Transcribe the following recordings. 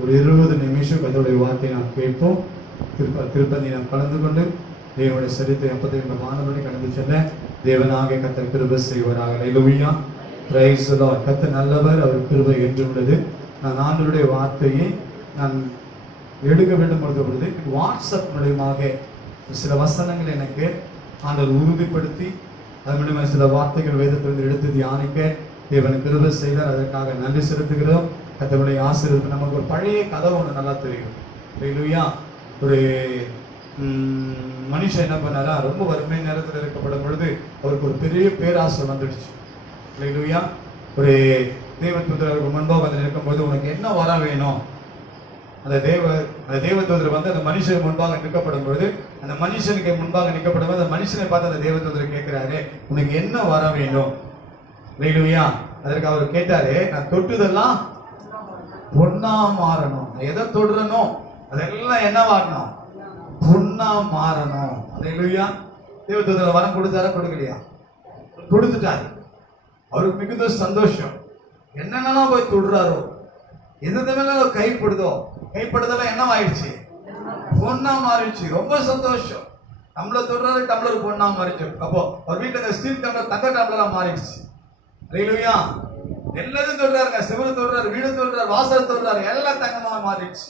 ஒரு 20 நிமிஷம் கர்த்தருடைய வார்த்தையை நாம் கேட்போம். திருப்பதி நாம் கலந்து கொண்டு தேவனுடைய சரித்தை அப்பத்தை மாணவனை கடந்து செல்ல தேவனாக கர்த்தர் கிருபை செய்வாராக. அல்லேலூயா, பிரைஸ் தி லார்ட். கர்த்தர் நல்லவர், அவர் கிருபை என்றும் உள்ளது. நான் ஆண்டவருடைய வார்த்தையை நான் எடுக்க வேண்டும் பொழுது வாட்ஸ்அப் மூலமாக சில வசனங்கள் எனக்கு ஆண்டவர் உறுதிப்படுத்தி அது மூலமாக சில வார்த்தைகள் வேதத்திலிருந்து எடுத்து தியானிக்க தேவன் கிருபை செய்தார். அதற்காக நன்றி செலுத்துகிறோம். கர்த்தருடைய ஆசீர்வாதம். நமக்கு ஒரு பழைய கதை ஒன்று நல்லா தெரியும். அல்லேலூயா. ஒரு மனுஷன் என்ன பண்ணாரா, ரொம்ப வறுமை நேரத்தில் இருக்கப்படும் பொழுது அவருக்கு ஒரு பெரிய பேராசை வந்துடுச்சு. அல்லேலூயா. ஒரு தேவதூதருக்கு முன்பாக வந்து இருக்கும்போது உனக்கு என்ன வர வேணும், அந்த தேவதூதர் வந்து அந்த மனுஷன் முன்பாக நிற்கப்படும் பொழுது அந்த மனுஷனுக்கு முன்பாக நிற்கப்படும் போது அந்த மனுஷனை பார்த்து அந்த தேவதூதர் கேட்கிறாரு, உனக்கு என்ன வர வேண்டும்? அல்லேலூயா. அதற்கு அவர் கேட்டாரு, நான் தொட்டதெல்லாம் பொன்னா மாறணும். எதை தொடுறனோ அதெல்லாம் என்ன மாறணும்? பொன்னா மாறணும். அல்லேலூயா. தேவதூதர் வரம் கொடுத்தாரா, கொடுக்கலையா? கொடுத்துட்டாரு. அவருக்கு மிகுந்த சந்தோஷம். என்னென்னலாம் போய் தொடுறாரோ, எது மேல கைப்படுதெல்லாம் என்ன ஆயிடுச்சு? பொண்ணா மாறிடுச்சு. ரொம்ப சந்தோஷம். டம்ளர் தொடுறாரு, டம்ளர் பொண்ணா மாறிடுச்சு. அப்போ அவர் வீட்டுல இந்த ஸ்டீல் டம்ளர் தங்க டம்ளரா மாறிடுச்சு. அல்லேலூயா. எல்லாரும் தொடுறாருங்க. சிவரு தொடுறாரு, வீடு தொடுறாரு, வாசல் தொடுறாரு, எல்லாம் தங்கமா மாறிடுச்சு.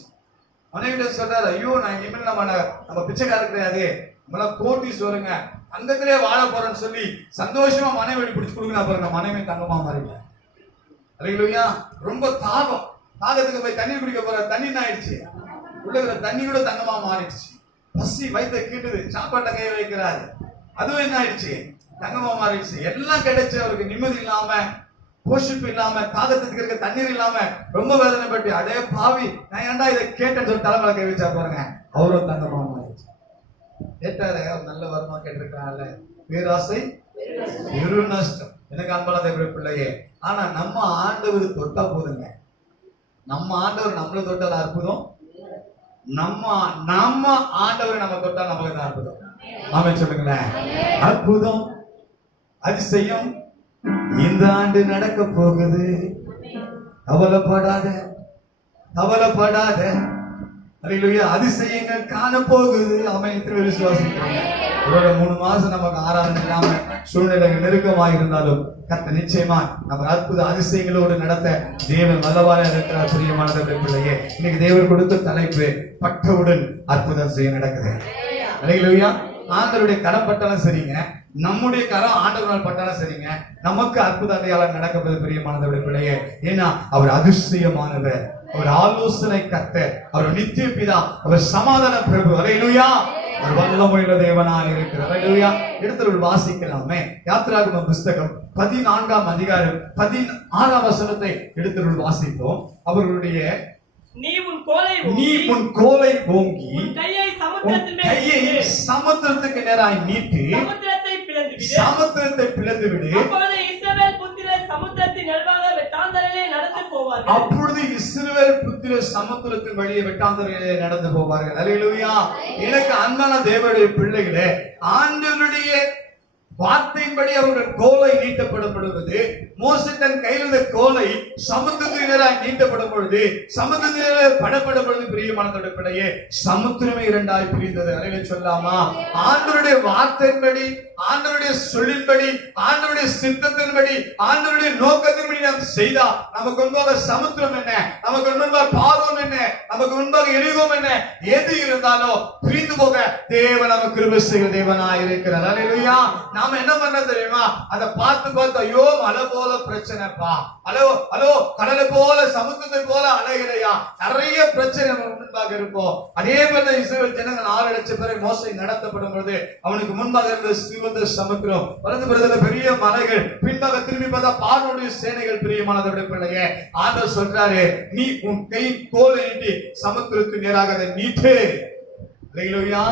மனைவிட்ட சொல்றாரு, ஐயோ நான் இனிமேல் நம்ம பிச்சைக்காரர் கிடையாது, நம்மளாம் கோட்டி சொல்லுங்க, தங்கத்திலே வாழ போறேன்னு சொல்லி சந்தோஷமா மனைவி பிடிச்சு கொடுங்க பாருங்க. மனைவி தங்கமா மாறிடுச்சு. அல்லேலூயா. ரொம்ப தாகத்துக்கு போய் தண்ணீர் குடிக்க போற, தண்ணி ஆயிடுச்சு. உள்ள தண்ணி கூட தங்கமா மாறிடுச்சு. பசி வயிற்ற கீட்டுது, சாப்பாட்டை கைய வைக்கிறாரு, அதுவும் என்ன ஆயிடுச்சு? தங்கமா மாறிடுச்சு. எல்லாம் கிடைச்சு அவருக்கு நிம்மதி இல்லாம, போஷிப்பு இல்லாம, தாகத்துக்கு இருக்க தண்ணீர் இல்லாம ரொம்ப வேதனைப்பட்டு, அடே பாவி நான் ஏன்டா இதை கேட்டேன்னு சொல்லி தலைமையில கை வச்சா பாருங்க, அவரும் தங்கமா மாறிடுச்சு. கேட்டாரு, நல்ல வரமா கேட்டிருக்காங்கல்ல, பேராசை இரு நஷ்டம். எனக்கு அன்பான தேவனுடைய பிள்ளையே, ஆனா நம்ம ஆண்டவர் தொட்டா போதுங்க. நம்ம ஆண்டவர் நம்மள தொட்டால் அற்புதம். நம்ம ஆண்டவர் நம்ம தொட்டால் நம்மளுக்கு தான் அற்புதம். ஆமே சொல்லுங்களேன். அற்புதம், அதிசயம் இந்த ஆண்டு நடக்க போகுது. கவலைப்படாத. அல்லேலூயா. அதிசயங்கள் காண போகுது. அமையத்தில் விசுவாசிக்கிறோம். ஒரு 3 மாசம் நமக்கு ஆராதனை இல்லாம சூழ்நிலைகள் நெருக்கமாக இருந்தாலும் கர்த்தர் நிச்சயமா நம்ம அற்புத அதிசயங்களோடு நடத்த தேவன் வல்லவராக இருக்கிறார். பிரியமான பிள்ளையே, இன்னைக்கு தேவன் கொடுத்த தலைப்பு பட்டவுடன் அற்புத அதிசயம் நடக்குது. அல்லேலூயா. ஆண்டவருடைய கரம் பட்டாலும் சரிங்க, நம்முடைய கரம் ஆண்டவரால் பட்டாலும் சரிங்க, நமக்கு அற்புத அடையாளம் நடக்கப்பது. பிரியமானவருடைய பிள்ளையே, ஏன்னா அவர் அதிசயமானவர், அவர் ஆலோசனை கர்த்தர், அவர் நித்திய பிதா, அவர் சமாதான பிரபு. அல்லேலூயா. ஒரு வல்லமையுள்ள தேவனாக இருக்கிறார். அல்லேலூயா. எடுத்து வாசிக்கலாமே. யாத்திராகமம் புஸ்தகம் 14ஆம் அதிகாரம் 16ஆம் வசனத்தை எடுத்து வாசித்தோம். அவர்களுடைய நீ உன் கோலை ஓங்கி கையை சமுத்திரத்துக்கு நேராய் நீட்டி சமுத்திரத்தை பிளந்து விடு. அப்பொழுது இஸ்ரவேல் புத்திரர் சமுத்திரத்தின் வழியே வெட்டாந்தரையிலே நடந்து போவார்கள். அல்லேலூயா. எனக்கு அன்பான தேவனுடைய பிள்ளைகளே, ஆண்டவருடைய வார்த்தையின்படி அவர்கள் கோலை நீட்டப்படுவது, மோசே தன் கையில் இருந்த கோலை சமுத்திரத்தினராய் நீட்டப்படும் பொழுது, சமுத்திரத்தினர் படப்படும் பொழுது, பிரியமானவருடைய பிள்ளையே, சமுத்திரமே 2ஆய் பிரிந்தது. அல்லேலூயா சொல்லாமா? ஆண்டவருடைய வார்த்தையின்படி, ஆண்டவருடைய சொல்லின்படி, ஆண்டவருடைய சித்தத்தின்படி, ஆண்டவருடைய நோக்கத்தின்படி நாம் செய்தா நமக்கு முன்பாக சமுத்திரம் என்ன, நமக்கு முன்பாக பார்வோன் என்ன, நமக்கு முன்பாக எரிகோம் என்ன, எது இருந்தாலும் பிரிந்து போக தேவன் நமக்கு கிருபை செய்கிற தேவனாய் இருக்கிறார். அல்லேலூயா. நாம என்ன பண்ண தெரியுமா? அதை பார்த்து ஐயோ மலை போல பிரச்சனைப்பா, அலோ கடலை போல சமுத்திரத்தை போல அலைகளையா, நிறைய பிரச்சனை முன்பாக இருப்போம். அதே போல இஸ்ரவேல் ஜனங்கள் 6 லட்சம் பேரை மோசே நடத்தப்படும் பொழுது அவனுக்கு முன்பாக இருந்த சிவந்த சமுத்திரம், வலது புறத்துல பெரிய மலைகள், பின்பாக திரும்பி பார்த்தா பார்வோனுடைய சேனைகள். பிரியமானவருடைய பிள்ளையே, ஆண்டவர் சொல்றாரு, நீ உன் கை கோலை நீட்டி சமுத்திரத்துக்கு நேராக அதை நீட்டு. அல்லேலூயா.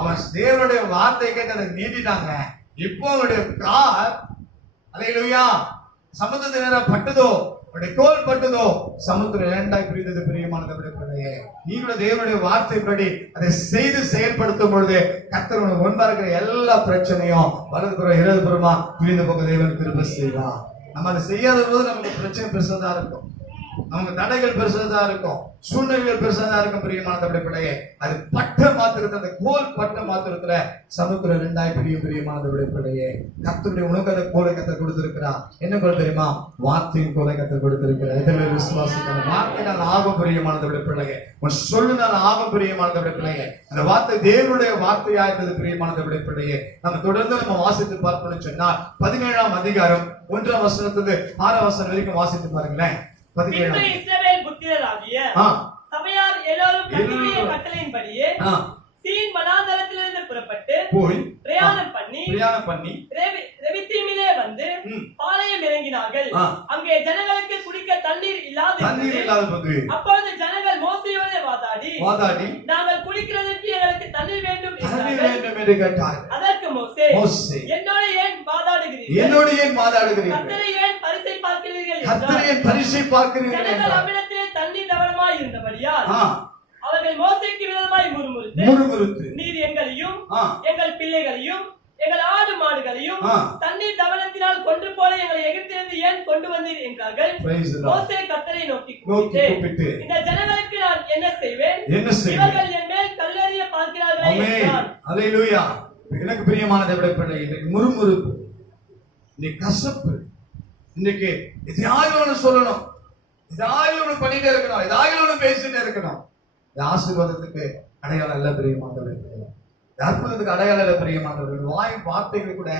அவன் தேவனுடைய வார்த்தை கேட்டு அதை நீட்டிட்டாங்க. இப்போ அவனுடைய கார் அல்லேலூயா சமுத்திரத்தின் நேரா பட்டதோ, அவருடைய கோல் பட்டதோ, சமுத்திரம் 2ஆய் பிரிந்தது. பிரியமானவருடைய பிள்ளையே, நீங்களுடைய தேவனுடைய வார்த்தைப்படி அதை செய்து செயல்படுத்தும் பொழுது கர்த்தர் உனக்கு முன்பாக இருக்கிற எல்லா பிரச்சனையும் வலது புறம் இடது புறமா பிரிந்து போக தேவன் கிருபை செய்வார். நம்ம அதை செய்யாத போது நமக்கு பிரச்சனை பெருசாதான் இருக்கும். நமக்கு தடைகள் பெருசாதான் இருக்கும், சூழ்நிலைகள் பெருசாதான் இருக்கும் பிரியமான தம்முடைய பிள்ளையே. அது பட்ட மாத்திரத்துல, அந்த கோல் பட்ட மாத்திரத்துல சமுத்திரம் ரெண்டாய் பிரியும் பிரியமான தம்முடைய பிள்ளையே. கர்த்தருடைய உனக்கு அந்த கோலை கத்தர் கொடுத்திருக்கிறா. என்ன கோல் தெரியுமா? வார்த்தையின் கோலை கத்தர் கொடுத்திருக்கிறார். எத்தனை விசுவாசிக்கிற வார்த்தையினால் ஆகும் பிரியமான தம்முடைய பிள்ளையே. உன் சொல்லுனால் ஆகும் பிரியமான தம்முடைய பிள்ளையே. அந்த வார்த்தை தேவனுடைய வார்த்தையா இருந்தது பிரியமான தம்முடைய பிள்ளையே. நம்ம தொடர்ந்து நம்ம வாசித்து பார்ப்போம்னு சொன்னால் 17ஆம் அதிகாரம் 1ஆம் வசனத்திலிருந்து 6ஆம் வசனம் வரைக்கும் வாசித்து பாருங்களேன். 17 பின்பு இஸ்ரவேல் புத்திரராகிய சபையார் எல்லாரும் கர்த்தருடைய கட்டளையின்படியே சீன் வனாந்தரத்திலிருந்து புறப்பட்டு போய் பிரயாணம் பண்ணி ரெவித்தீமிலே வந்து பாளையம் இறங்கினார்கள். அங்கே ஜனங்களுக்கு குடிக்க தண்ணீர் இல்லாதபோது அப்பொழுது ஜனங்கள் மோசேயோடு வாதாடி நாங்கள் குடிக்கிறதற்கு எங்களுக்கு தண்ணீர் வேண்டும் என்று கேட்டார்கள். அதற்கு மோசே, என்னோடு ஏன் வாதாடுகிறீர்கள்? கர்த்தரை ஏன் பரிசை பார்க்கிறீர்கள்? ஜனங்கள் அவ்விடத்திலே தண்ணீர் தவறமாய் இருந்தபடியால் அவர்கள் மோசேக்கு விரோதமாய் முறுமுறுத்து நீர் எங்களையும் எங்கள் பிள்ளைகளையும் எங்கள் ஆடு மாடுகளையும் தண்ணீர் தவனத்தினால் கொண்டு போல எங்களை எகிப்திலிருந்து ஏன் கொண்டு வந்தீர் என்றார்கள். மோசே கர்த்தரை நோக்கி கூப்பிட்டு, இந்த ஜனங்களுக்கு நான் என்ன செய்வேன்? இவர்கள் என் மேல் கல்லெறிய பார்க்கிறார்களே என்றார். அல்லேலூயா. எனக்கு பிரியமான தேவனுடைய பிள்ளையே, இன்னைக்கு முறுமுறுப்பு, இன்னைக்கு கசப்பு, இன்னைக்கு எதையாவது சொல்லணும், எதாவது பண்ணிட்டே இருக்கணும், எதாவது பேசிட்டே இருக்கணும். ஆசீர்வாதத்துக்கு அடையாளம் அல்ல பிரியமானவர்களே. அற்புதத்துக்கு அடையாளம் அல்ல பிரியமானவர்கள். வாய் வார்த்தைகள் கூட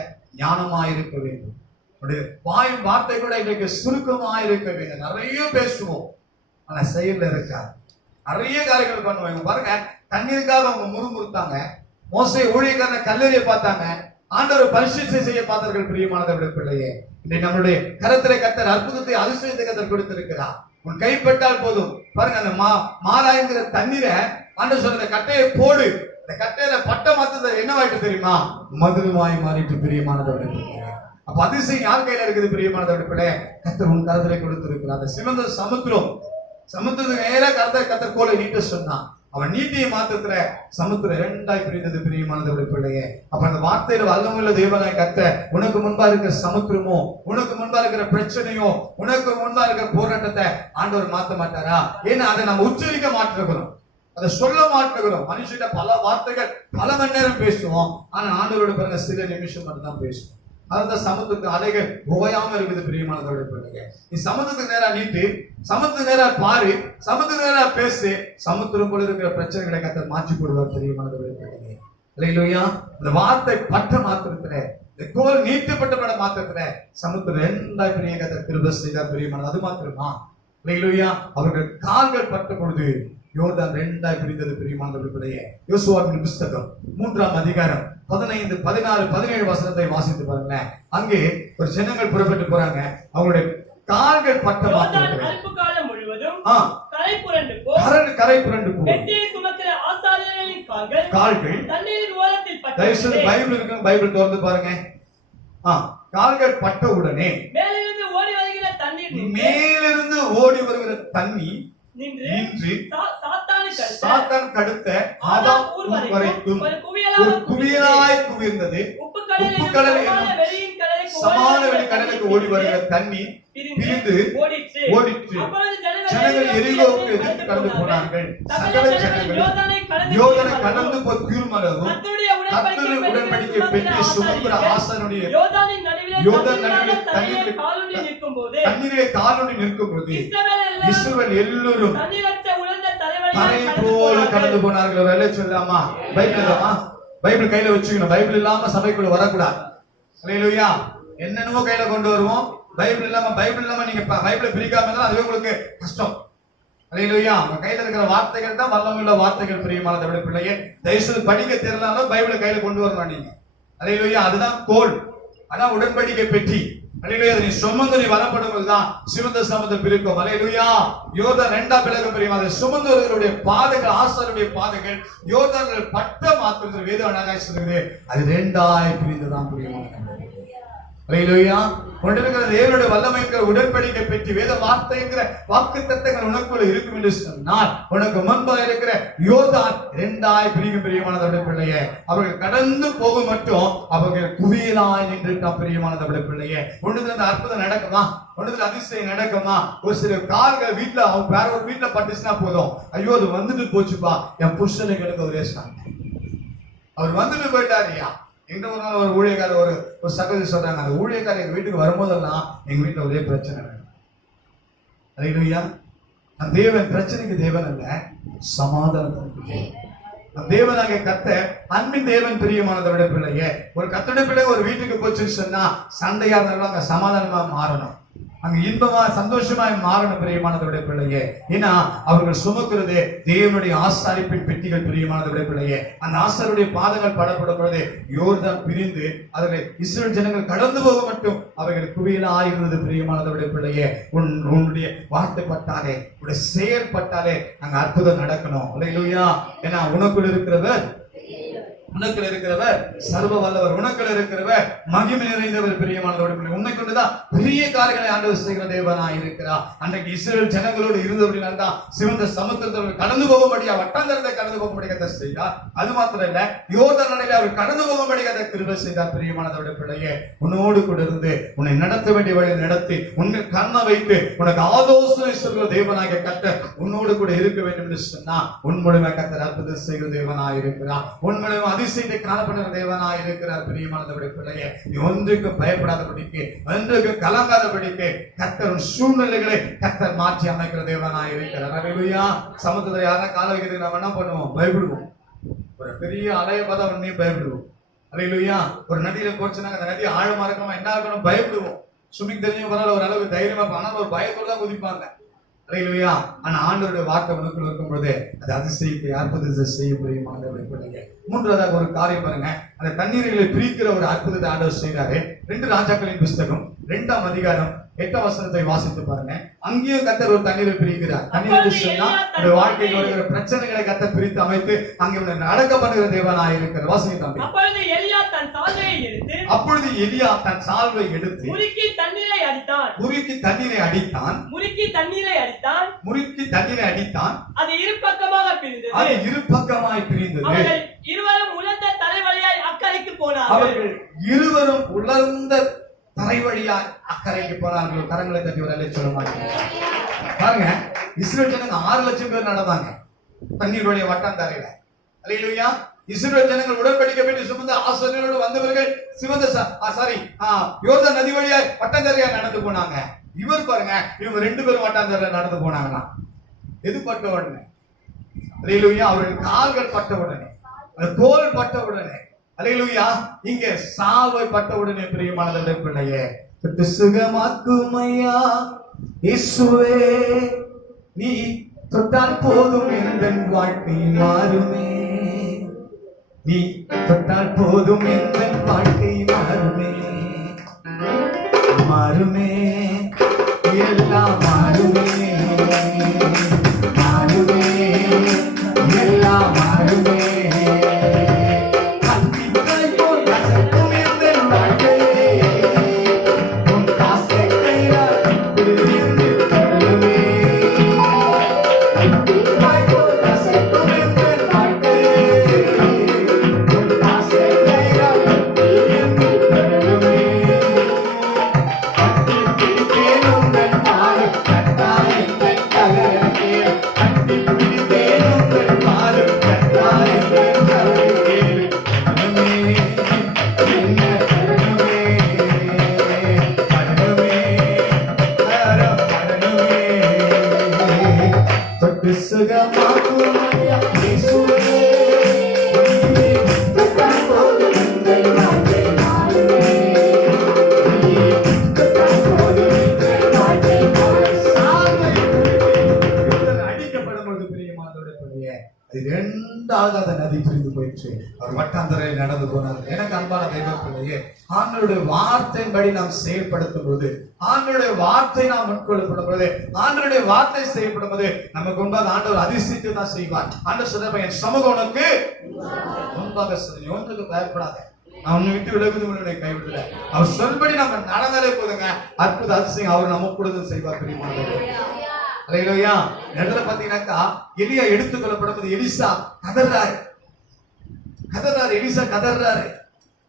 ஞானமாயிருக்க வேண்டும். வாய் வார்த்தை கூட இன்றைக்கு சுருக்கமாயிருக்க வேண்டும். நிறைய பேசுவோம், ஆனா செயல்ல இருக்காது. நிறைய காரியங்கள் பண்ணுவாங்க. பாருங்க, தண்ணீருக்காக அவங்க முறுமுறுத்தாங்க. மோசே ஊழியக்காரனை கல்லெறிய பார்த்தாங்க. ஆண்டவர் பரிசுத்தை செய்ய பார்த்தார்கள் பிரியமானவர்களுடைய பிள்ளையே. இன்றைக்கு நம்மளுடைய கரத்திலே கர்த்தர் அற்புதத்தை அதிசயத்தை கர்த்தர் கொடுத்திருக்கிறார். உன் கைப்பட்டால் போதும். பாருங்க, அந்த மாறாங்கிற தண்ணீரை ஆண்டவர் சொல்ற கட்டையை போடு. அந்த கட்டையில பட்ட மாத்த என்னவாயிட்டு தெரியுமா? மதுரமாய் மாறிட்டு பிரியமானதோட. அப்ப அதிசயம் யார் கையில இருக்குது பிரியமானதோட பிள்ளைய? கர்த்தர் உன் கரத்திலே கொடுத்திருக்கிறார். அந்த சிவந்த சமுத்திரத்துக்கு நேர கர்த்தர் கோலை நீட்ட சொன்னான். அவன் நீதியை மாத்திரத்துல சமுத்திரம் இரண்டாய் பிரிந்தது பிரியமானதோட பிள்ளையே. அப்ப அந்த வார்த்தையில வல்லமுள்ள தேவனாய் கர்த்தர் உனக்கு முன்பா இருக்கிற சமுத்திரமோ, உனக்கு முன்பா இருக்கிற பிரச்சனையோ, உனக்கு முன்பா இருக்கிற போராட்டத்தை ஆண்டவர் மாத்த மாட்டாரா? ஏன்னா அதை நம்ம உச்சரிக்க மாற்றுகிறோம், அதை சொல்ல மாற்றுகிறோம். மனுஷிட்ட பல வார்த்தைகள் பல மணி நேரம் பேசுவோம், ஆனா ஆண்டவரோட பிறகு சில நிமிஷம் மட்டும் தான் பேசுவோம். அதுதான் சமுத்திரத்து அலைகள் ஓயாம இருக்குது பிரியமானதோட பிள்ளைங்க. நீ சமுத்திரத்துக்கு நேரா நீட்டு, சமுத்திரத்துக்கு நேரா பாரு, சமுத்திரத்துக்கு நேரா பேசு. சமுத்திரம் போல இருக்கிற பிரச்சனைகளை கர்த்தர் மாற்றி போடுவார் பிரியமானதோட பிள்ளைங்க. இல்லையா? இந்த வார்த்தை பட்ட மாத்திரத்துல, இந்த கோல் நீட்டப்பட்ட மாத்திரத்துல சமுத்திரம் இரண்டாய் பிரிய கர்த்தர் கிருபை செய்தார் பிரியமானது. அது மாத்திரமா? இல்லையா? அவர்கள் கால்கள் பட்ட பொழுது யோர்தான் இரண்டாய் பிரிந்தது பிரியமானவர்களே. யோசுவாவின் புத்தகம் 3ஆம் அதிகாரம் 15, 16, 17 வசனத்தை வாசித்து பாருங்க. அங்கே ஒரு ஜனங்கள் புறப்பட்டு போறாங்க. அவங்களுடைய கால்கள் பட்ட மாத்திரத்தில் காலம் முழுவதும் கரை புரண்டு போ. வெட்டியை சுமக்கிற ஆசாரியர்களின் கால்கள் தண்ணீரின் ஓரத்தில் பட்டது. தயவுசெய்து பைபிள் இருக்கு, பைபிள் திறந்து பாருங்க. கால்கள் பட்ட உடனே மேலிருந்து ஓடி வருகிற தண்ணீர் நின்று சாத்தான் கடுத்த ஆதாம் ஊர் வரைக்கும் ஒரு குவியலாய் குவிர்ந்தது. உப்பு கடல் சமான வெளி கடலுக்கு ஓடி வருகிற தண்ணீர் பிரிந்து ஓடிற்று. ஜனங்கள் எரிகோவுக்கு எதிர்த்து கடந்து போனார்கள். சகல ஜனங்கள் யோர்தானை கடந்து போய் தீர்மானமும் கர்த்தருடைய உடன்படிக்கை பெட்டியை சுமக்கிற ஆசாரியனுடைய யோர்தான் நடுவிலே தண்ணீரிலே காலூன்றி நிற்கும்போது இஸ்ரவேல் எல்லோரும் தரை போல கடந்து போனார்கள். வேலை சொல்லாமா? பைபிள் கையில வச்சுக்கணும். பைபிள் இல்லாம சபைக்குள்ள வரக்கூடாது. அல்லேலூயா. என்னென்னமோ கையில கொண்டு வருவோம். பைபிள் இல்லாம நீங்க பைபிளை பிரிக்காம இருந்தா அதுவே உங்களுக்கு கஷ்டம். அல்லேலூயா. உங்க கையில இருக்கிற வார்த்தைகள் தான் வல்லமுள்ள வார்த்தைகள் பிரியமான தேவனுடைய பிள்ளையே. தயவுசெய்து படிக்க தெரியலனாலும் பைபிளை கையில கொண்டு வரணும் நீங்க. அல்லேலூயா. அதுதான் கோல், அதான் உடன்படிக்கை பெட்டி. அல்லேலூயா. நீ சுமந்து நீ வரப்படும்போது தான் சிவந்த சமுத்திரம் பிரிக்கும். அல்லேலூயா. யோர்தான் இரண்டாம் பிளக்க பிரியும். சுமந்தவர்களுடைய பாதைகள், ஆசாரியருடைய பாதைகள் யோர்தான்கள் பட்ட மாத்திரத்தில் வேதம் அழகாய் சொல்லுகிறது. அது இரண்டாய் பிரிந்துதான் பிரியமான. அல்லேலூயா. உன்னிருக்கிற தேவனுடைய வல்லமை என்கிற உடன்படிக்கை பெற்று வேத வார்த்தை என்கிற வாக்குத்தத்தங்கள் உனக்குள்ள இருக்கும் என்று சொன்னால் உனக்கு முன்பாக இருக்கிற யோர்தான் இரண்டாய் பிரிக்கும் பிரியமானவருடைய பிள்ளையே. அவர்கள் கடந்து போக மட்டும் அவர்கள் குவியலாய் நின்று பிரியமானவருடைய பிள்ளையே. ஒன்றுல அந்த அற்புதம் நடக்குமா, ஒன்றுல அதிசயம் நடக்குமா? ஒரு சில கால்கள் வீட்டுல அவங்க வேற ஒரு வீட்டுல பட்டுச்சுன்னா போதும், ஐயோ அது வந்துட்டு போச்சுப்பா என் புருஷனுக்கு ஒரே சாமி, அவர் வந்துட்டு போயிட்டாருயா. எங்க ஒரு நாள் ஒரு ஊழியக்காரர் ஒரு சகோதரி சொல்றாங்க, அந்த ஊழியக்காரர் எங்க வீட்டுக்கு வரும்போதெல்லாம் எங்க வீட்டுல ஒரே பிரச்சனை. அல்லேலூயா. அந்த தேவன் பிரச்சனைக்கு தேவன் அல்ல, சமாதானத்திற்கு தேவன். தேவனாகிய கர்த்தர் அன்பின் தேவன் பிரியமானவருடைய பிள்ளையே. ஒரு கர்த்தருடைய பிள்ளை ஒரு வீட்டுக்கு போச்சுன்னு சொன்னா சண்டையா இருந்தாலும் அங்க சமாதானமா மாறணும், அங்க இன்பமா சந்தோஷமாய் மாறணும் பிரியமானவருடைய பிள்ளையே. ஏன்னா அவர்கள் சுமக்கிறது தேவனுடைய ஆசாரிப்பின் பெட்டிகள் பிரியமானவருடைய பிள்ளையே. அந்த ஆசாரியுடைய பாதங்கள் படப்படும் பொழுது யோர்தான் பிரிந்து அதில் இஸ்ரவேல் ஜனங்கள் கடந்து போக மட்டும் அவைகள் குவியலாயிருந்தது பிரியமானவருடைய பிள்ளையே. உன்னுடைய வார்த்தை பட்டாலே, உன்னுடைய செயற்பட்டாலே அங்க அற்புதம் நடக்கணும். அல்லேலூயா. ஏன்னா உனக்குள் இருக்கிறவர், உனக்குள் இருக்கிறவர் சர்வ வல்லவர், உனக்குள் இருக்கிறவர் மகிமை நிறைந்தவர் பிரியமானவர்கள். உன்னை கொண்டுதான் பெரிய காரியங்களை ஆண்டவர் செய்கிற தேவனாய் இருக்கிறார். அன்றைக்கு இஸ்ரவேல் ஜனங்களோடு இருந்தவர்கள் தான் சிவந்த சமுத்திரத்தில் கடந்து போகும்படியா, வட்டாந்தரத்தை கடந்து போகும்படி கர்த்தர் செய்தார். அது மாத்திரம் இல்ல, யோர்தான் நதியிலே அவர் கடந்து போகும்படி கர்த்தர் கிருபை செய்தார் பிரியமானவருடைய பிள்ளையே. உன்னோடு கூட இருந்து உன்னை நடத்த வேண்டிய வழியில் நடத்தி உன்னை கண்ண வைத்து உனக்கு ஆலோசனை சொல்கிற தேவனாகிய கர்த்தர் உன்னோடு கூட இருக்க வேண்டும் என்று சொன்னா உன் மூலமா கர்த்தர் அற்புதம் செய்கிற தேவனாய் இருக்கிறார். உன் மூலமா அதிசயத்தை காணப்படுகிற தேவனாய் இருக்கிறார் பிரியமானவருடைய பிள்ளையே. நீ ஒன்றுக்கு பயப்படாதபடிக்கு, ஒன்றுக்கு கலங்காதபடிக்கு கர்த்தர் சூழ்நிலைகளை கர்த்தர் மாற்றி அமைக்கிற தேவனாய் இருக்கிறார். அல்லேலூயா. சமுத்திரத்தை யாரும் கால வைக்கிறதுக்கு நம்ம என்ன பண்ணுவோம்? பயப்படுவோம். ஒரு பெரிய அலையை பார்த்தா உடனே பயப்படுவோம். அல்லேலூயா. ஒரு நதியில போச்சுன்னா அந்த நதி ஆழமா இருக்கணும், என்ன இருக்கணும்? பயப்படுவோம். ஸ்விமிங் தெரிஞ்ச பரவாயில்ல, ஒரு அளவுக்கு தைரியமா, ஆனால் ஒரு பயத்தோட தான் குதிப்பாங்க. அல்லேலூயா. ஆனா ஆண்டவருடைய வார்த்தை உனக்குள்ள இருக்கும் பொழுது அது அதிசயத்தை அற்புதத்தை செய்ய பிரியமானவருடைய பிள்ளைங்க. மூன்றாவதாக ஒரு காரியம் பாருங்க, அந்த தண்ணீர்களை பிரிக்கிற ஒரு அற்புதத்தை ஆண்டவர் செய்கிறாரு. 2 ராஜாக்களின் புஸ்தகம் 2ஆம் அதிகாரம் 8ஆம் வசனத்தை வாசித்து பாருங்க. அங்கேயும் கர்த்தர் ஒரு தண்ணீரை பிரிக்கிறார். தண்ணீர் சொன்னா அந்த வாழ்க்கையில் வருகிற பிரச்சனைகளை கர்த்தர் பிரித்து அமைத்து அங்கே நடக்க பண்ணுகிற தேவனாய் இருக்கிறார். வாசிங்க தம்பி. அப்பொழுது எலியா தன் சால்வை எடுத்து முறுக்கி தண்ணீரை அடித்தான். அது இருபக்கமாய் பிரிந்தது. அவர்கள் இருவரும் உலர்ந்த தரைவழியாய் அக்கறைக்கு போனார்கள். கரங்களை தட்டி ஒரு சொல்ல மாட்டேங்க. பாருங்க, இஸ்ரவேல் ஜனங்க 6 லட்சம் பேர் நடந்தாங்க தண்ணீர் வழியா வட்டாந்தரையில. அல்லேலூயா. இஸ்ரவேல் ஜனங்கள் உடன்படிக்கை பெற்று சுமந்த ஆசாரியரோடு வந்தவர்கள் சிவந்த யோர்தான் நதி வழியா வட்டாந்தரையா நடந்து போனாங்க. இவர் பாருங்க, இவங்க 2 பேரும் வட்டாந்தரையில நடந்து போனாங்கன்னா எது பட்ட உடனே? அல்லேலூயா. அவர்கள் கால்கள் பட்ட உடனே, தோல் பட்ட உடனே, அல்லேலூயா, இங்கே சாவை பட்ட உடனே பிரியமானவருடைய பிள்ளையே, தொட்டு சுகமாக்கும் ஐயா இயேசுவே, நீ தொட்டால் போதும் எந்தன் வாழ்க்கை மாறுமே, நீ தொட்டால் போதும் எந்தன் வாழ்க்கை மாறுமே, மாறுமே, எல்லாம் மாறுமே, மாறுமே, எல்லாம் மாறுமே. நதி பிரிந்து போயிடுச்சு. அவர் வட்டாந்தரையில் நடந்து போனார். எனக்கு அன்பான தெய்வ பிள்ளையே, ஆண்டவருடைய வார்த்தையின்படி நாம் செயல்படுத்தும் போது, ஆண்டவருடைய வார்த்தை நாம் முன்கொள்ளப்படும் போது, ஆண்டவருடைய வார்த்தை செய்யப்படும் போது நமக்கு முன்பாக ஆண்டவர் அதிசயத்தை தான் செய்வார். ஆண்டவர் சொல்ற, என் சமூகம் உனக்கு முன்பாக சொல்லி ஒன்றுக்கு பயப்படாத. நான் உன்னை விட்டு விலகுது உன்னுடைய கைவிடல. அவர் சொல்படி நம்ம நடந்தாலே போதுங்க, அற்புத அதிசயம் அவர் நம்ம கூட செய்வார். பிரியமானவர்களே, அல்லேலூயா. இடத்துல பாத்தீங்கன்னாக்கா எலியா எடுத்துக்கொள்ளப்படும்போது எலிசா கதறாரு. எலிசா கதறாரு,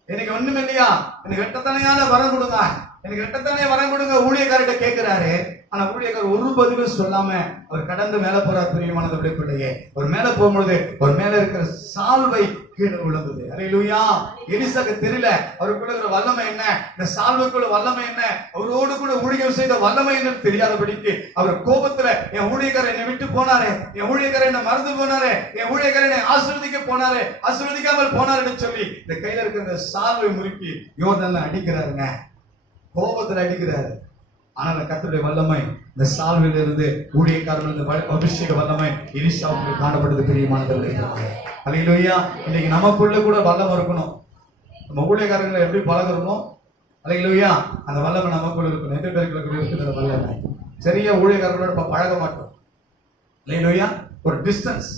எனக்கு ஒண்ணும் இல்லையா, எனக்கு ரெட்டத்தனையான வரம் கொடுங்க, எனக்கு ரெட்டத்தனை வரம் கொடுங்க ஊழியக்காரிட்ட கேட்கிறாரு. ஆனா ஊழியக்காரர் ஒரு பதிலும் சொல்லாம அவர் கடந்து மேல போறார். பிரியமானவருடைய பிள்ளையே, அவர் மேல போகும்பொழுது அவர் மேல இருக்கிற சால்வை கீழே விழுந்தது. அல்லேலூயா. எலிசாக்கு தெரியல அவருக்குள்ள இருக்கிற வல்லமை என்ன, இந்த சால்வைக்குள்ள வல்லமை என்ன, அவரோடு கூட ஊழியம் செய்த வல்லமை என்னன்னு தெரியாதபடிக்கு அவர் கோபத்துல, என் ஊழியக்காரர் என்னை விட்டு போனாரு, என் ஊழியக்காரர் என்ன மறந்து போனாரு, என் ஊழியக்காரர் என்னை ஆசீர்வதிக்க போனாரு, ஆசீர்வதிக்காமல் போனாருன்னு சொல்லி இந்த கையில இருக்கிற இந்த சால்வை முறுக்கி யோர்தான்ல அடிக்கிறாருங்க. கோபத்துல அடிக்கிறாரு. ஆனால் கர்த்தருடைய வல்லமை இந்த சால்வையில இருந்து ஊழியக்காரர்கள் அபிஷேக வல்லமை எலிசாவுக்கு காணப்படுது. பிரியமானவர்களே, அல்லேலூயா. இன்னைக்கு நமக்குள்ள கூட வல்லமை இருக்கணும். நம்ம ஊழியக்காரர்களை எப்படி பழகுறோமோ, அல்லேலூயா, அந்த வல்லமை நமக்குள்ள இருக்கணும். எந்த பேருக்கு இருக்குது வல்லமை? சரியா ஊழியக்காரர்களோட பழக மாட்டோம். அல்லேலூயா. ஒரு டிஸ்டன்ஸ்.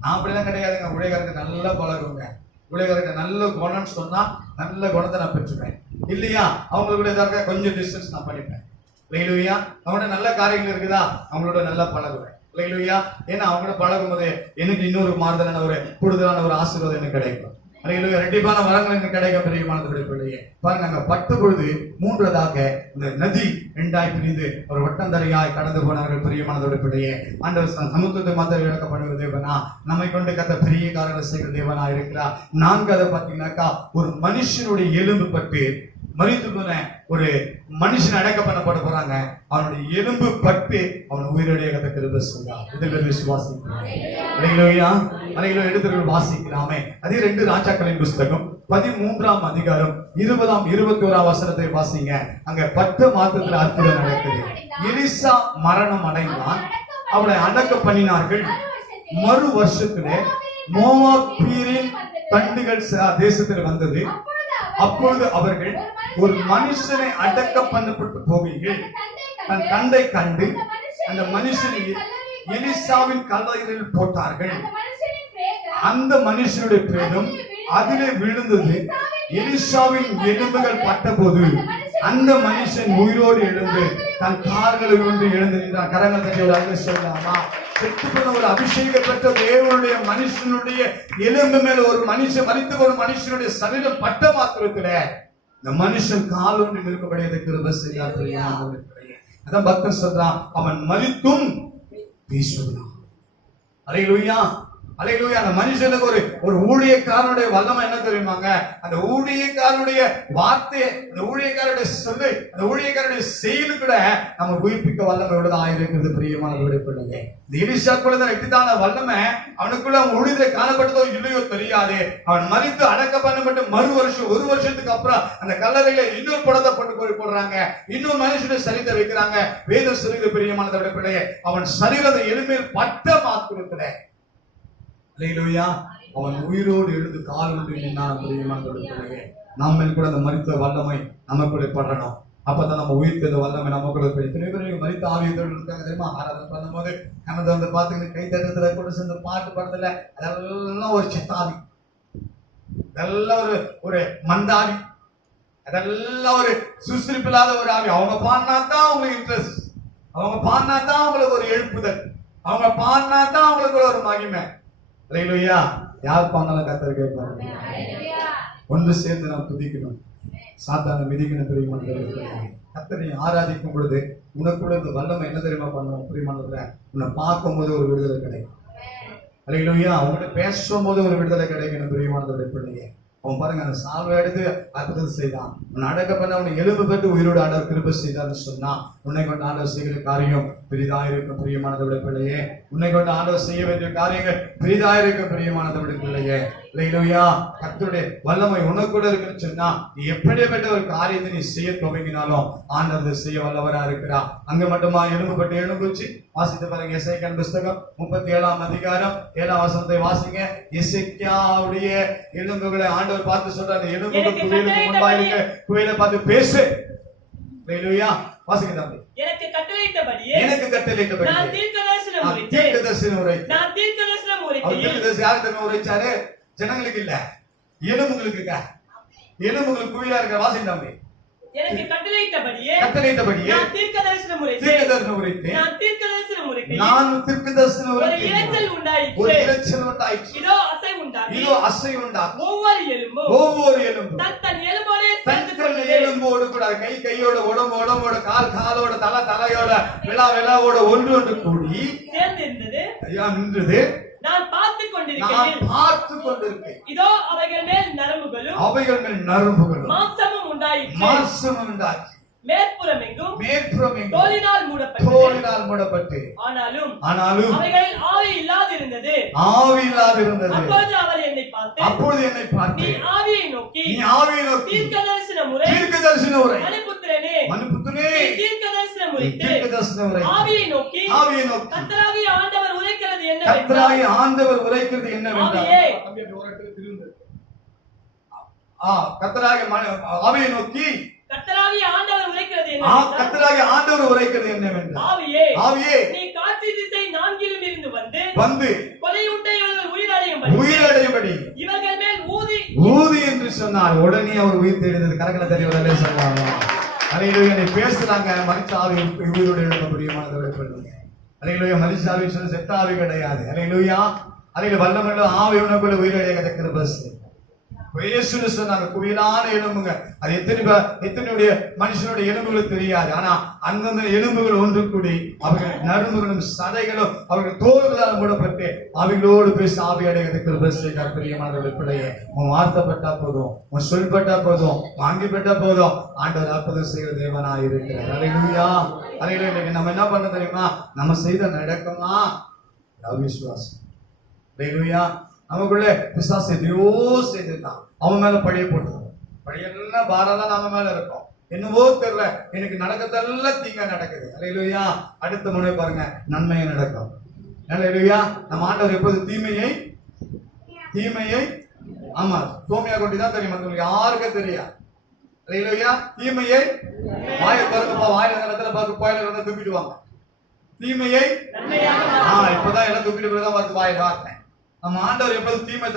நான் அப்படிலாம் கிடையாதுங்க. ஊழியக்காரருக்கு நல்லா பழகுங்க. ஊழியக்காரருக்கு நல்ல குணம்னு சொன்னா நல்ல குணத்தை நான் பெற்றுப்பேன். இல்லையா அவங்களுடைய எதாவது கொஞ்சம் டிஸ்டன்ஸ் நான் பண்ணிப்பேன். அல்லேலூயா. அவங்களோட நல்ல காரியங்கள் இருக்குதா, அவங்களோட நல்லா பழகுவேன். அல்லேலூயா. ஏன்னா அவங்களோட பழகும் போது எனக்கு இன்னொரு மாறுதலான ஒரு கூடுதலான ஒரு ஆசீர்வாதம் எனக்கு கிடைக்கும். அல்லேலூயா. ரெட்டிப்பான வரங்கள் எனக்கு கிடைக்கும். பிரியமானவருடைய பிள்ளையே, பாருங்க, அங்க பட்ட பொழுது மூன்றதாக இந்த நதி இரண்டாய் பிரிந்து ஒரு வட்டந்தரையாய் கடந்து போனார்கள். பிரியமானவருடைய பிள்ளையே, ஆண்டவர் சமுத்திரத்தை மாத்திரம் இழக்கப்படுகிற தேவனா, நம்மை கொண்டு கத்த பெரிய காரியங்கள் செய்கிற தேவனா இருக்கிறார். நான்காவது பாத்தீங்கன்னாக்கா ஒரு மனுஷனுடைய எலும்பு பட்டு மரித்து போன ஒரு மனுஷன் அடக்க பண்ணப்பட போறாங்க. அவனுடைய எலும்பு பட்டு அவன் உயிரோடைய கிருபை செய்தார். இதில் விசுவாசிக்கிறான். எடுத்து வாசிக்கலாமே. அதே 2 ராஜாக்களின் புஸ்தகம் 13ஆம் அதிகாரம் 20ஆம் 21ஆம் வசனத்தை வாசிங்க. அங்க 10 மாதத்துல அற்புதம் நடக்குது. எலிசா மரணம் அடைந்தான். அவனை அடக்க பண்ணினார்கள். மறு வருஷத்திலே மோவாபியரின் தண்டுகள் தேசத்தில் வந்தது. அப்பொழுது அவர்கள் ஒரு மனுஷனை அடக்க பண்ணப்பட்டு போவீர்கள். தன் தந்தை கண்டு அந்த மனுஷனை எலிசாவின் கல்லறையில் போட்டார்கள். அந்த மனுஷனுடைய பிரேதம் அதிலே விழுந்தது. எலிசாவின் எலும்புகள் பட்டபோது அந்த மனுஷன் உயிரோடு எழுந்து தன் கால்களை கொண்டு எழுந்து நின்றான். கரங்கள் தட்டி ஒரு அங்க சொல்லலாமா? செத்துப்போன ஒரு அபிஷேகம் பெற்ற தேவனுடைய மனுஷனுடைய எலும்பு மேல ஒரு மனுஷன் மரித்த ஒரு மனுஷனுடைய சரீரம் பட்ட மாத்திரத்துல இந்த மனுஷன் காலொன்று நிற்கப்படையதை கிருபை செய்தார். அதான் பக்தன் சொல்றான், அவன் மரித்தும் பேசுகிறான். அல்லேலூயா. அல்லேலூயா. அந்த மனுஷனுக்கு ஒரு ஊழியக்காரனுடைய வல்லமை என்ன தெரியுமாங்க? அந்த ஊழியக்காரனுடைய வார்த்தை, அந்த ஊழியக்காரனுடைய சொல்லு, அந்த ஊழியக்காரனுடைய செயலு கூட நம்ம உயிர்ப்பிக்க வல்லமை உள்ளதாக இருக்கிறது. பிரியமானவருடைய பிள்ளைங்க, இந்த எலிசாக்குள்ள ரெட்டித்தான வல்லமை அவனுக்குள்ள அவன் ஊழியத்தை காணப்பட்டதோ இல்லையோ தெரியாது. அவன் மரித்து அடக்க பண்ணப்பட்டு மறு வருஷம், ஒரு வருஷத்துக்கு அப்புறம் அந்த கல்லறையில இன்னொரு படத்தை போடுறாங்க. இன்னொரு மனுஷனுடைய சரீரத்தை வைக்கிறாங்க. வேத சொல்லுகிற பிரியமானவருடைய பிள்ளைங்க, அவன் சரீரத்தை எலும்பில் பட்ட மாத்திரத்துல அல்லேலூயா அவன் உயிரோடு எழுந்து கால் கொண்டு நின்றான். பிரியமானவருடைய பிள்ளையே, நம்ம கூட அந்த மரித்த வல்லமை நமக்குள்ள படணும். அப்பதான் நம்ம உயிர்த்த வல்லமை நமக்குள்ள போய் எத்தனை பேர் மரித்த ஆவியத்தோடு இருக்காங்க தெரியுமா? ஆராதனை பண்ணும் போது கண்ணதை வந்து பாத்துக்கிட்டு கை தட்டத்துல கூட சேர்ந்து பாட்டு படத்துல அதெல்லாம் ஒரு செத்தாவி, அதெல்லாம் ஒரு மந்தாவி, அதெல்லாம் ஒரு சுறுசுறுப்பில்லாத ஒரு ஆவி. அவங்க பாடினாதான் அவங்களுக்கு இன்ட்ரெஸ்ட், அவங்க பாடினாதான் அவங்களுக்கு ஒரு எழுப்புதல், அவங்க பாடினாதான் அவங்களுக்கு ஒரு மகிமை. அல்லேலூயா. யார் பாடினாலும் கர்த்தர் கேட்பாரு. ஒன்று சேர்ந்து நாம் துதிக்கணும், சாத்தானை மிதிக்கணும். பிரியமானவர்களே, கர்த்தரை ஆராதிக்கும் பொழுது உனக்குள்ள இந்த வல்லமை என்ன தெரியுமா பண்ணுவோம்? பிரியமானவர்களே, உன்னை பார்க்கும் போது ஒரு விடுதலை கிடைக்கும். அல்லேலூயா. அவங்ககிட்ட பேசும் போது ஒரு விடுதலை கிடைக்கணும். பிரியமானவர்களே பிள்ளைங்க, அவன் பாருங்க அந்த சால்வை எடுத்து அற்புதம் செய்தான். உன்னை அடக்க பண்ண அவனை எலும்பு பெற்று உயிரோடு ஆண்டவர் கிருபை செய்தான்னு சொன்னா உன்னை கொண்டு ஆண்டவர் செய்கிற காரியம் பெரிதா இருக்கும். பிரியமானவருடைய பிள்ளையே, உன்னை கொண்டு ஆண்டவர் செய்ய வேண்டிய காரியங்கள் பெரிதா இருக்கும். பிரியமானவருடைய பிள்ளையே, அல்லேலூயா. கர்த்தருடைய வல்லமை உனக்குள்ள இருக்குன்னு சொன்னா நீ எப்படிப்பட்ட ஒரு காரியத்தை நீ செய்ய துவங்கினாலும் ஆண்டவர் செய்ய வல்லவரா இருக்கிறா. அங்க மட்டுமா எலும்பு பட்டு எழும்புச்சு. வாசித்து பாருங்க, எசேக்கியாவின் புஸ்தகம் 37ஆம் அதிகாரம் 7ஆம் வசனத்தை வாசிங்க. எசேக்கியாவுடைய எலும்புகளை ஆண்டவர் பார்த்து சொல்றாரு, எலும்புகள் குவியலுக்கு முன்பாக இருக்க குவியலை பார்த்து பேசு. அல்லேலூயா. வாசிங்க தம்பி. எனக்கு கட்டளையிட்டபடி நான் தீர்க்கதரிசனம் உரைத்தேன். அவர் தீர்க்கதரிசனம் யாருக்கு தெரியுமா உரைச்சாரு? ஜனங்களுக்கு இல்ல, எலும்புகளுக்கு. எலும்புகள் குவியலா இருக்கிற வாசிண்டாமே. எனக்கு கட்டளையிட்டபடியே நான் தீர்க்கதரிசனம் உரைத்தேன். நான் தீர்க்கதரிசனம் ஒரு உரைத்தேன். இரைச்சல் உண்டாயிற்று. இதோ அசை உண்டாகி ஒவ்வொரு எலும்பும் தன் எலும்போடே சேர்ந்து கொண்டது. எலும்போடு கூட கையோட உடம்போட காலோட தலையோட விழாவோட ஒன்று கூடி சேர்ந்திருந்தது. ஐயா நின்றது. நான் பார்த்துக் கொண்டிருக்கேன். இதோ அவைகள் மேல் நரம்புகளும் மாம்சமும் உண்டாயிற்று. மேற்புறமெங்கும் தோலினால் மூடப்பட்டு ஆனாலும் அவைகளில் ஆவி இல்லாதிருந்தது. அப்பொழுது அவர் என்னை பார்த்து நீ ஆவியை நோக்கி தீர்க்கதரிசனம் உரை. மனுபுத்திரனே தீர்க்கதரிசனம் உரைத்து ஆவியை நோக்கி கர்த்தராகிய ஆண்டவர் உரைக்கிறது என்னவென்றால் ஆவியை நோக்கி கர்த்தராகிய ஆண்டவர் உரைக்கிறது என்னவென்றால் ஆவியே நீ காட்சி திசை நான்கிலும் இருந்து வந்து கொலையுண்ட இவர்கள் உயிரடையும்படி இவர்கள் மேல் ஊதி என்று சொன்னார். உடனே அவர் உயிர் தேடினது. கரங்களை தெரியவில்லை சொன்னாங்க. அல்லேலூயா. நீ பேசுறாங்க மரிச்ச ஆவி உயிரோடு எழுத முடியுமானதை பண்ணுங்க. அல்லேலூயா. மரிச்ச ஆவி சொன்ன செத்த ஆவி கிடையாது. அல்லேலூயா. அல்லேலூயா. வல்லமையுள்ள ஆவி உனக்குள்ள உயிரடைய கிடக்கிற பஸ் இயேசுன்னு சொன்னாங்க. குவியலான எலும்புங்க. அது எத்தனையுடைய மனுஷனுடைய எலும்புகளுக்கு தெரியாது. ஆனா அந்தந்த எலும்புகள் ஒன்று கூடி அவர்கள் நரம்புகளும் சதைகளும் அவர்கள் தோள்களால் மூடப்பட்டு அவைகளோடு பேசி ஆவி அடைய பிரியமானவர்கள் பிள்ளையே, உன் வார்த்தைப்பட்டா போதும், உன் சொல்பட்டா போதும், வாங்கிப்பட்டா போதும், ஆண்டவர் அற்புதம் செய்கிற தேவனாய் இருக்கிறார். அல்லேலூயா. அல்லேலூயா. நம்ம என்ன பண்ண தெரியுமா? நம்ம செய்த நடக்கமா அவிசுவாசம். அல்லேலூயா. நமக்குள்ள பிசாசு எதையோ செய்துட்டான். அவன் மேல பழைய போட்டுருவோம். பழையெல்லாம் பாரெல்லாம் நம்ம மேல இருக்கும். என்னவோ தெரியல, எனக்கு நடக்கதெல்லாம் தீங்க நடக்குது. அல்லேலூயா. அடுத்த முறை பாருங்க, நன்மையை நடக்கும். அல்லேலூயா. நம்ம ஆண்டவர் எப்போது தீமையை ஆமா சோமியா கொண்டிதான் தெரியும். மற்றவங்களுக்கு யாருக்கும் தெரியாது. அல்லேலூயா. தீமையை வாயை திறக்கப்பா, வாயில நேரத்துல பார்த்து கோயில தூக்கிடுவாங்க. தீமையை இப்பதான் எல்லாம் தூக்கிட்டு பார்த்து வாயில வார்த்தை. நம்ம ஆண்டவர் எப்போது தீமை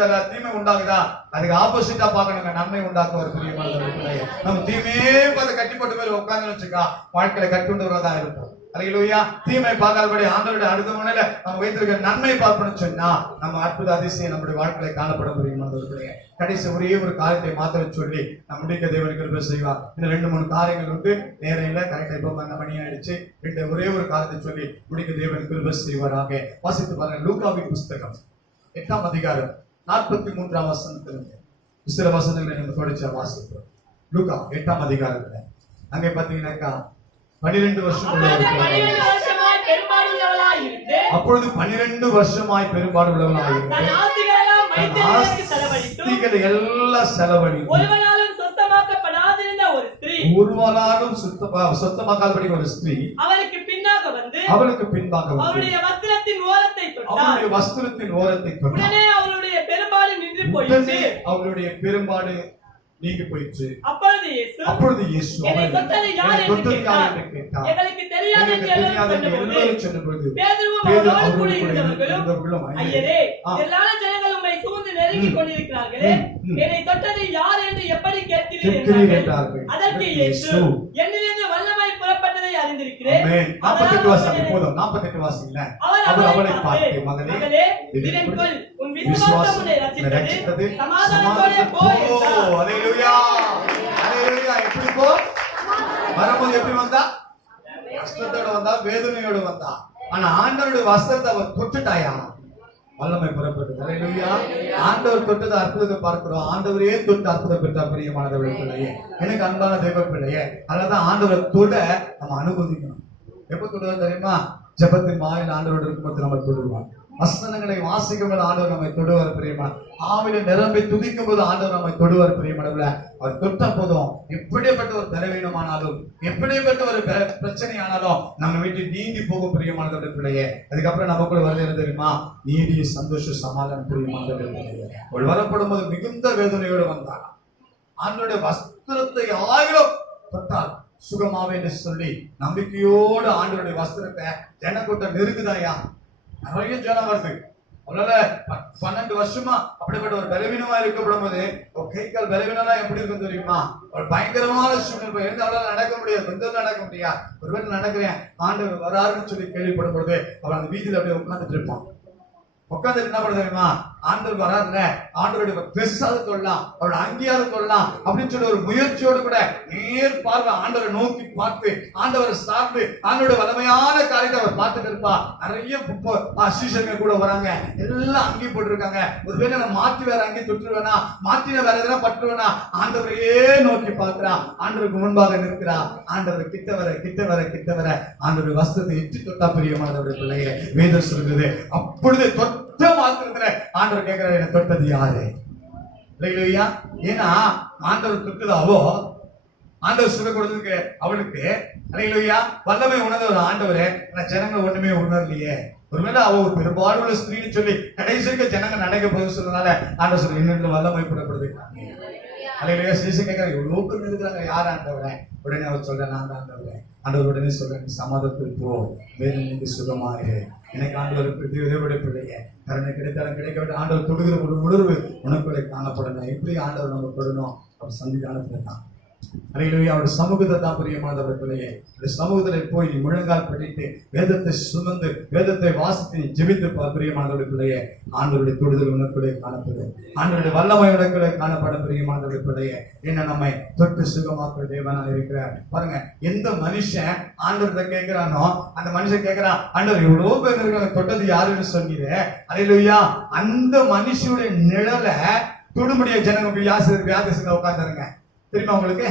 உண்டாகுதா அதுக்கு ஆப்போசிட்டா பார்க்கணுங்க. நன்மை உண்டாக்குவார் பிரியமானவர்களே. நம்ம தீமையே பார்த்து கட்டிப்பட்டு மேல உட்கார்ந்து வச்சுக்கா வாழ்க்கையில கட்டுண்டவர்களா இருப்போம். அல்லேலூயா. தீமை பார்க்காதபடி ஆண்டவருடைய அடுத்த முனையில நம்ம வைத்திருக்க நன்மை பார்க்கணும்னு சொன்னா நம்ம அற்புத அதிசயம் நம்முடைய வாழ்க்கையில காணப்பட பிரியமானவர்களே. கடைசி ஒரே ஒரு காரியத்தை மாத்திரம் சொல்லி நம்முடைய தேவனுக்கு கிருபை செய்வார். இன்னும் 2-3 காரியங்கள் உண்டு. நேரையில கரெக்டா இப்ப 12 மணி ஆயிடுச்சு. ஒரே ஒரு காரியத்தை சொல்லி முடிக்க தேவனுக்கு கிருபை செய்வாராக. வாசித்து பாருங்க. லூக்காவின் புஸ்தகம் 8ஆம் அதிகாரம் 43ஆம் வசனத்திலிருந்து சில வசனங்களை நம்ம தொடர்ச்சியா வாசிப்போம். லூக்கா 8ஆம் அதிகாரத்துல அங்கே பாத்தீங்கன்னாக்கா 12 அப்பொழுது 12 வருஷமாய் பெரும்பாடு உள்ளவனாய் எல்லாம் செலவழி ஒருவனாலும் சுத்தமாக்காதபடி ஒரு ஸ்திரீ அவளுக்கு பின்பாக வந்து அவருடைய வஸ்திரத்தின் ஓரத்தை தொட்டாள். உடனே அவளுடைய பெரும்பாடு நீங்கி போயிற்று. அப்பொழுது இயேசு என்னை தொட்டது யார் என்று கேட்டார். எங்களுக்கு தெரியாது என்று எல்லாரும் சொன்னபோது பேதுருவும் அவரோடு கூட இருந்தவர்களும் ஐயரே, எல்லா ஜனங்களும் உம்மை சூழ்ந்து நெருங்கிக் கொண்டிருக்கிறார்களே, என்னை தொட்டது யார் என்று எப்படி கேட்கிறீர்கள் என்றார்கள். அதற்கு இயேசு என்னிலிருந்து வல்லமை புறப்பட்டதை அறிந்திருக்கிறேன். 48 வாசிங்க போதும். 48 வாசிங்க. அவர் அவளை பார்த்து மகனே திடன்கொள், உன் விசுவாசம் உன்னை ரட்சித்தது, சமாதானத்தோடே போ என்றார். அல்லேலூயா. அல்லேலூயா. எப்படி போ? வரும்போது எப்படி வந்தா? கஷ்டத்தோட வந்தா, வேதனையோட வந்தா. ஆனா ஆண்டவருடைய வஸ்திரத்தை அவர் தொட்டுட்டாயா, வல்லமை புறப்பட்டது. அல்லேலூயா. ஆண்டவர் தொட்டது அற்புதத்தை பார்க்கிறோம். ஆண்டவரே தொட்டு அற்புதம் பெற்ற பிரியமானவர்கள் பிள்ளையே, எனக்கு அன்பான தெய்வ பிள்ளையே, அதனாலதான் ஆண்டவரை தொட நம்ம அனுமதிக்கணும். எப்ப தொடுவார் தெரியுமா? ஜெபத்தின் வாயில் ஆண்டவரோட இருக்கும்போது நம்ம தொடுவார். வசனங்களை வாசிக்கும் போது ஆண்டவர் நம்மை தொடுவார் பிரியமான. ஆவில நிரம்பி துதிக்கும் போது ஆண்டவர் நம்மை தொடுவார் பிரியமானவர்களே. அவர் தொட்ட போதும் எப்படிப்பட்ட ஒரு பலவீனமானாலும் எப்படிப்பட்ட ஒரு பிரச்சனை ஆனாலும் நம்ம வீட்டு நீங்கி போகும் பிரியமானவர்கள் பிள்ளையே. அதுக்கப்புறம் நமக்குள்ள வருது என்ன தெரியுமா? நீதி, சந்தோஷ, சமாதானம் பிரியமானவர்கள் பிள்ளையே. அவள் வரப்படும் போது மிகுந்த வேதனையோடு வந்தாள். ஆண்டவருடைய வஸ்திரத்தை ஆயிரம் தொட்டால் சுகமாவே என்று சொல்லி நம்பிக்கையோடு ஆண்டவருடைய வஸ்திரத்தை ஜனக்கூட்டம் நெருங்குதாயா. நிறைய ஜனம் வருது. அவளால 12 வருஷமா அப்படிப்பட்ட ஒரு பலவீனமா இருக்கப்படும் போது கை கால் பலவீனமா எப்படி இருக்கும் தெரியுமா? அவள் பயங்கரமான சூழ்நிலை இருந்து அவளால் நடக்க முடியாது, கொஞ்சம் நடக்க முடியாது. ஒருவேளை நடக்கிறேன் ஆண்டவர் வராருன்னு சொல்லி கேள்விப்படும் பொழுது அவள் அந்த வீதியில அப்படியே உட்கார்ந்துட்டு இருப்பான். உட்கார்ந்து என்ன பண்ண தெரியுமா? ஆண்டவர் வராதுல, ஆண்டவருடைய பெருசாவது கொள்ளலாம், அவரோட அங்கேயாவது கொள்ளலாம் அப்படின்னு சொல்லி ஒரு முயற்சியோடு கூட நேர் பார்வை ஆண்டவரை நோக்கி பார்த்து ஆண்டவரை சார்ந்து ஆண்டோட வலிமையான காரியத்தை அவர் பார்த்துட்டு இருப்பா. நிறைய சீஷர்கள் கூட வராங்க, எல்லாம் அங்கி போட்டுருக்காங்க. ஒருவேளை நான் மாற்றி வேற அங்கேயும் தொட்டுருவேனா, மாற்றின வேற எதனா பட்டுருவேனா, ஆண்டவரையே நோக்கி பார்க்கிறா. ஆண்டவருக்கு முன்பாக நிற்கிறா. ஆண்டவர் கிட்ட வர கிட்ட வர கிட்ட வர ஆண்டவர் வஸ்திரத்தை எட்டி தொட்டா பிரியமானவருடைய பிள்ளைய வேதம் சொல்லுது. அப்பொழுது தொட்ட மாத்திரத்துல ஆண்டவர் கேட்கிறார், என்ன தொட்டது யாரு? இல்லையா? ஏன்னா ஆண்டவர் தொட்டதாவோ ஆண்டவர் சுக கொடுத்ததுக்கு அவளுக்கு இல்லையா வல்லமை உணர்ந்த ஒரு ஆண்டவரே, ஜனங்க ஒண்ணுமே உணரலையே. ஒருவேளை அவ ஒரு பெரும்பாலுள்ள ஸ்திரீன்னு சொல்லி கடைசிக்கு ஜனங்க நடக்க போது சொன்னதால ஆண்டவர் சொல்லி இன்னும் வல்லமை புறப்படுது. அல்லையா? சிசு கேட்கிறார், எவ்வளவு பேர் இருக்கிறாங்க, யார் ஆண்டவரே? உடனே அவர் சொல்றேன், நான் ஆண்டவரே. ஆண்டவர் உடனே சொல்றேன், சமாதத்துக்கு போ, வேறு நீங்க சுகமாயிரு. எனக்கு ஆண்டவருக்கு தேவனுடைய பிள்ளைய கருணை கிடைத்தாலும் கிடைக்க ஆண்டவர் தொடுகிற ஒரு உணர்வு உனக்குள்ளே காணப்படணும். எப்படி ஆண்டவர் நம்ம தொடணும்? அவர் சந்திக்கானத்துல தான் அல்லேலூயா. அவருடைய சமூகத்தை தான் பிரியமானவர் பிள்ளையே. இந்த சமூகத்துல போய் நீ முழங்கால் பண்ணிட்டு வேதத்தை சுமந்து வேதத்தை வாசித்து ஜெபித்து பிரியமானவருடைய பிள்ளையே, ஆண்டவருடைய தொடுதல் உனக்குள்ளே காணப்படும், ஆண்டவருடைய வல்லமை உனக்குள்ளே காணப்படும் பிரியமானவருடைய பிள்ளையே. என்ன நம்மை தொட்டு சுகமாக்குற தேவனா இருக்கிறார் பாருங்க. எந்த மனுஷன் ஆண்டவர்கிட்ட கேட்கிறானோ அந்த மனுஷன் கேட்கிறான், ஆண்டவர் எவ்வளவு பேர் இருக்காங்க, தொட்டது யாருன்னு சொன்னீங்க. அல்லேலூயா. அந்த மனுஷனுடைய நிழலை தொடுமுடிய ஜனங்க வியாதிசங்க உட்கார்ந்தாருங்க. தெரியுமா உங்களுக்கு?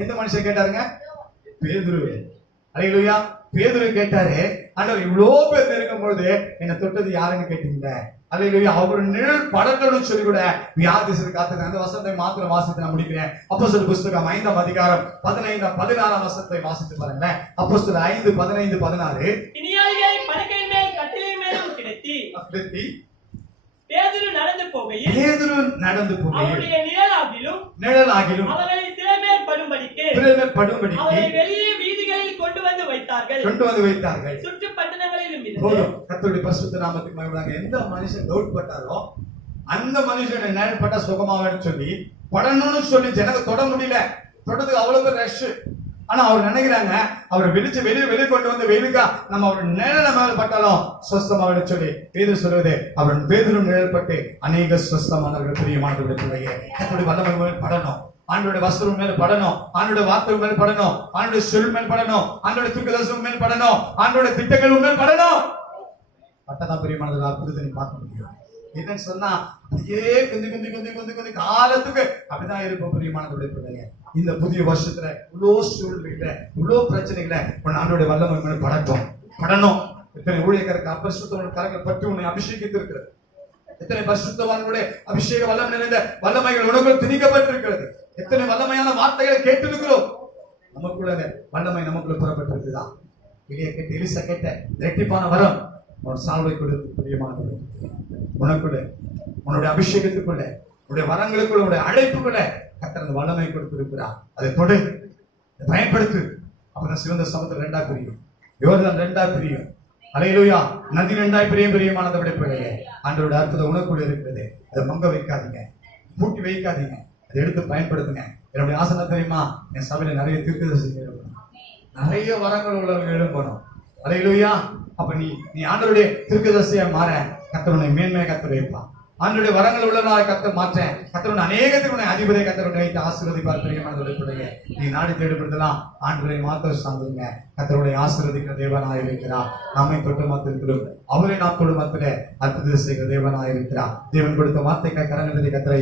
எந்த மனுஷன் கேட்டாருங்க? பேதுரு. அல்லேலூயா. பேதுரு கேட்டாரு, ஆண்டவர் இவ்வளவு பேர் இருக்கும் பொழுது என்ன தொட்டது யாருன்னு கேட்டீங்க. அல்லேலூயா. அவர் நிழல் படங்கள்னு சொல்லி கூட வியாதிசர் காத்துங்க. அந்த வசனத்தை மாத்திரம் வாசித்து நான் முடிக்கிறேன். அப்போஸ்தலர் புஸ்தகம் 5ஆம் அதிகாரம் 15-16 வசனத்தை வாசித்து பாருங்களேன். அப்போஸ்தலர் 5:15-16. பிணியாளிகளை படுக்கையின் மேல் கட்டிலின் மேலும் கிடத்தி பேதுரு நடந்து போகையில் அவருடைய நிழலாகிலும் அவர்களை சிறைமேல் படும்படிக்கு அவரை வெளியே வீதிகளில் கொண்டு வந்து வைத்தார்கள். சுற்று பட்டணங்களிலும் இருந்து கர்த்தருடைய பரிசுத்த நாமத்துக்கு மகிமை. எந்த மனுஷன் டவுட் பட்டாரோ அந்த மனுஷன் நிழல் பட்டா சுகமாவேன்னு சொல்லி படணும்னு சொல்லி ஜனங்க தொட முடியல. தொடதுக்கு அவ்வளவு ரஷ். ஆனா அவர் நினைக்கிறாங்க, அவரை வெளியே கொண்டு வந்து வெயிலுக்கா நம்ம அவர் நிழல மேல் பட்டாலும் சொஸ்தமாக சொல்லி பேதுரு சொல்வது. அவர் பேதுரு நிழல் பட்டு அநேக சொஸ்தமானவர்கள் பிரியமானவருடைய பிள்ளையே. கர்த்தருடைய வல்லமை மேல் படணும், ஆண்டவருடைய வஸ்திரம் மேல் படணும், ஆண்டவருடைய வார்த்தை மேல் படணும், ஆண்டவருடைய சொல் மேல் படணும், ஆண்டவருடைய தீர்க்கதரிசனம் மேல் படணும், ஆண்டவருடைய திட்டங்கள் மேல் படணும். பட்டதான் பிரியமானவர்கள் அற்புதத்தை நீ பார்க்க முடியும். என்னன்னு சொன்னா அப்படியே குந்தி காலத்துக்கு அப்படிதான் இருப்போம் பிரியமானவருடைய பிள்ளைங்க. இந்த புதிய வருஷத்துல இவ்வளோ சூழ்நிலைகளை இவ்வளோ பிரச்சனைகளை ஆண்டவருடைய வல்லமை மேல் படணும். எத்தனை ஊழியக்காரருக்கு அப்பரிசுத்தவர்கள் கரங்கள் பற்றி உன்னை அபிஷேகித்து இருக்கிறது. எத்தனை பரிசுத்தவான்களுடைய அபிஷேக வல்லமை நிறைந்த வல்லமைகள் உணவுகள் திணிக்கப்பட்டிருக்கிறது. எத்தனை வல்லமையான வார்த்தைகளை கேட்டிருக்கிறோம். நமக்குள்ள வல்லமை நமக்குள்ள புறப்பட்டிருக்குதான். இளைய கேட்டு எலிசா கேட்ட இரட்டிப்பான வரம் உன் சால்வை கொடுத்து பிரியமானவர்கள் உனக்குள்ள உன்னுடைய அபிஷேகத்துக்குள்ள உன்னுடைய வரங்களுக்குள்ள உன்னுடைய அழைப்புக்குள்ள கர்த்தர் அந்த வல்லமை கொடுத்திருக்கிறார். அதை தொடு, பயன்படுத்து. அப்புறம் சிவந்த சமுத்திரம் 2ஆ பிரியும், யோர்தான் 2ஆ பிரியும். அல்லேலூயா. நதி 2ஆய் பிரியமானவருடைய பிள்ளையே, ஆண்டவருடைய அற்புதம் உனக்குள்ள இருக்கிறது. அதை மங்க வைக்காதீங்க, பூட்டி வைக்காதீங்க, அதை எடுத்து பயன்படுத்துங்க. என்னுடைய ஆசை தெரியுமா? என் சபையில நிறைய தீர்க்கதரிசிகள் எழுப்பணும், நிறைய வரங்கள் உள்ளவர்கள் எழுப்பணும். அல்லேலூயா. அப்ப நீ ஆண்டவருடைய தீர்க்கதரிசியா மாற கர்த்தர் உன்னை மேன்மையை கர்த்தர் வைப்பான். ஆண்டவருடைய வரங்கள் உள்ளவனாக கர்த்தர் மாற்றேன். கர்த்தருடைய அநேகத்துக்கு உன்னை அதிபதியை கர்த்தர் வைத்து ஆசீர்வதிப்பார் பிரியமானவருடைய பிள்ளையே. நீ நாடி தேடுபடுத்தலாம், ஆண்டவரை மாத்திரம் சார்ந்துங்க. கர்த்தருடைய ஆசீர்வதிக்கிற தேவனாக இருக்கிறார். நம்மை தொட்டு மாத்திருக்கிறோம், அவரை நாம் தொடு மாத்திர அற்புதம் செய்கிற தேவனாக இருக்கிறார். தேவன் கொடுத்த வார்த்தைக்காய் கரங்களை கர்த்தரை